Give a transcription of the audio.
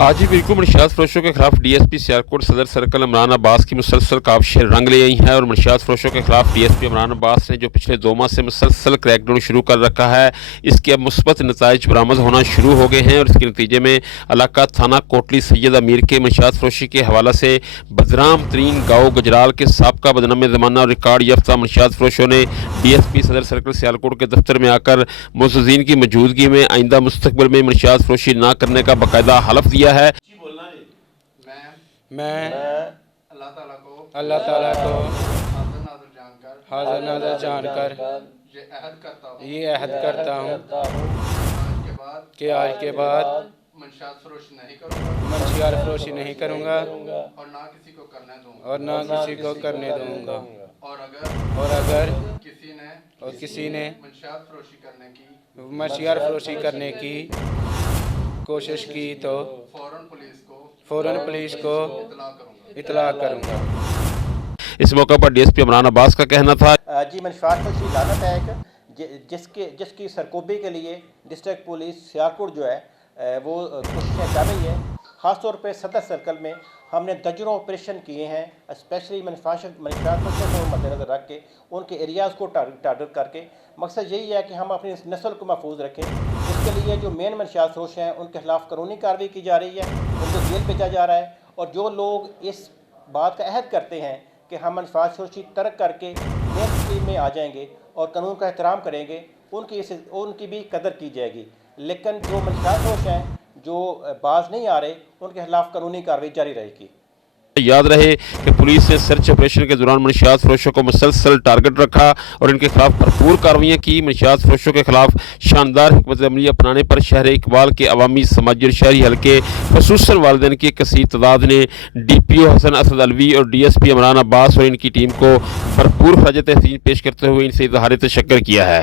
आज ही बिल्कुल मनशियात फरोशों के खिलाफ DSP सियालकोट सदर सर्कल इमरान अब्बास की मुसलसल काबशें रंग ले आई हैं और मनशियात फरोशों के खिलाफ DSP इमरान अब्बास ने जो पिछले 2 माह से मुसलसल क्रैकडाउन शुरू कर रखा है, इसके अब मुस्बत नताइज बरामद होना शुरू हो गए हैं और इसके नतीजे में इलाका थाना कोटली सैयद अमीर के मनशियात फरोशी के हवाला से बदनाम तरीन गाँव गुजराल के साबका बदनाम ज़माना और रिकॉर्ड याफ्ता मनशियात फरोशों ने DSP सदर सर्कल सियालकोट के दफ्तर में आकर मुअज़्ज़िज़ीन की मौजूदगी में आइंदा मुस्तकबिल में मनशियात फरोशी न करने का बाकायदा हलफ दिया है। मैं अल्लाह ताला को हाज़िर नाज़िर जानकर ये अहद करता हूँ कि आज के बाद मंशियात फरोशी नहीं करूँगा और ना किसी को करने दूँगा और अगर किसी ने मंशियात फरोशी करने की कोशिश की तो फ़ौरन पुलिस को इतला करूँगा। इस मौके पर DSP इमरान अब्बास का कहना था, जी मंशियात फरोशी लानत है एक जिसकी सरकोबी के लिए डिस्ट्रिक्ट पुलिस सियालकोट जो है वो कोशिशें कर रही है। ख़ास तौर पे सदर सर्कल में हमने दर्जनों ऑपरेशन किए हैं, स्पेशली मंशियात फरोशों को मद्देनज़र रख के उनके एरियाज़ को टारगेट करके। मकसद यही है कि हम अपनी नस्ल को महफूज रखें। इसके लिए जो मेन मंशियात फरोश हैं उनके खिलाफ कानूनी कार्रवाई की जा रही है, उनको जेल भेजा जा रहा है। और जो लोग इस बात का अहद करते हैं कि हम मंशियात फरोशी तर्क करके मेन स्ट्रीम में आ जाएंगे और कानून का एहतराम करेंगे, उनकी भी कदर की जाएगी। लेकिन जो मंशियात फरोश हैं जो बाज नहीं आ रहे, उनके खिलाफ कानूनी कार्रवाई जारी रहेगी। याद रहे कि पुलिस ने सर्च ऑपरेशन के दौरान मनशियात फरोशों को मुसलसल टारगेट रखा और इनके खिलाफ भरपूर कार्रवाइयाँ की। मनशियात फरोशों के खिलाफ शानदार हिकमत अमली अपनाने पर शहर इकबाल के अवामी समाजी और शहरी हल्के खसूसन वालिदैन की कसीर तादाद ने DPO हसन असद अलवी और DSP इमरान अब्बास और इनकी टीम को भरपूर खराज तहसीन पेश करते हुए इनसे इज़हार तशक्कुर किया है।